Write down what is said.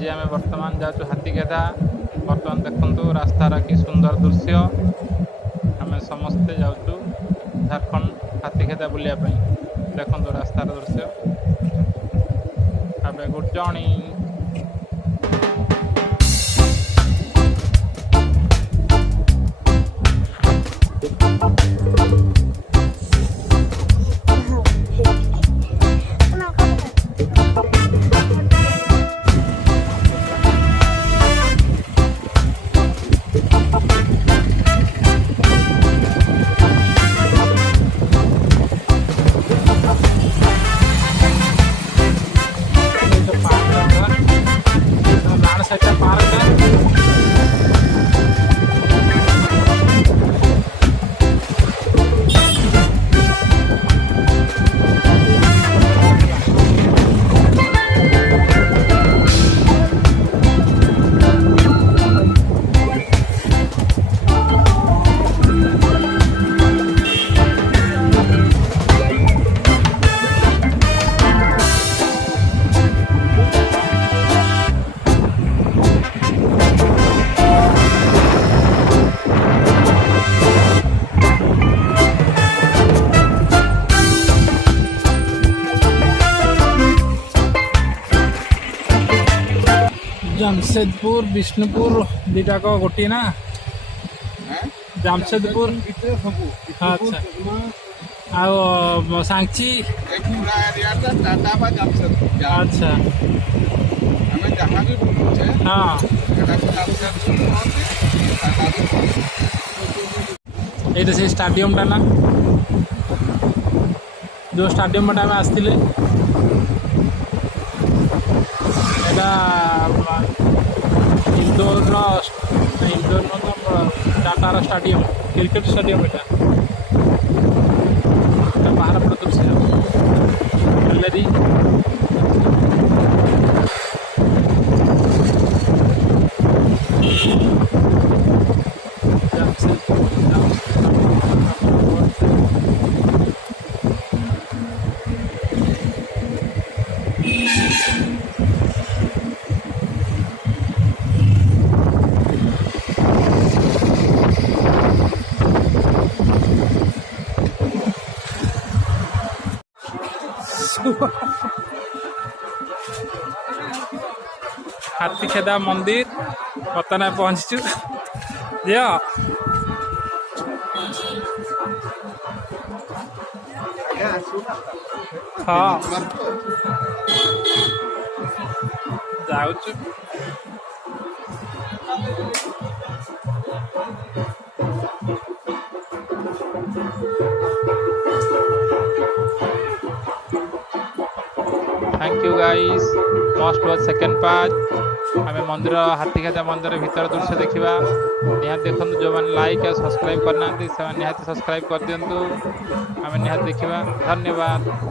आज आम बर्तमान जाऊँ हाथीखेदा। बर्तमान देखु रास्तार कि सुंदर दृश्य। आम समस्ते जाऊँ झारखंड हाथीखेदा बुलायापी। देखु रास्तार दृश्य। Have a good journey. Jamshedpur Bishnupur दुटाक गोटे ना जमशेदपुर। अच्छा आ सांची। अच्छा हाँ ये से स्टाडियम टा ना जो स्टाडियम टा आसते इंडोर इंडोर टाटार स्टाडियम क्रिकेट स्टाडियम बाहर पड़ दृश्य गैलरी। हाथीखेदा मंदिर बर्तमान पहुंचु झील हाँ जाऊँ thank you guys must watch second part. आम मंदिर हाथीखेदा मंदिर भीतर दृश्य देखा निहाती देखो जो मैंने लाइक और सब्सक्राइब करना निहाती सब्सक्राइब कर दिंतु आम निहाती देखा। धन्यवाद।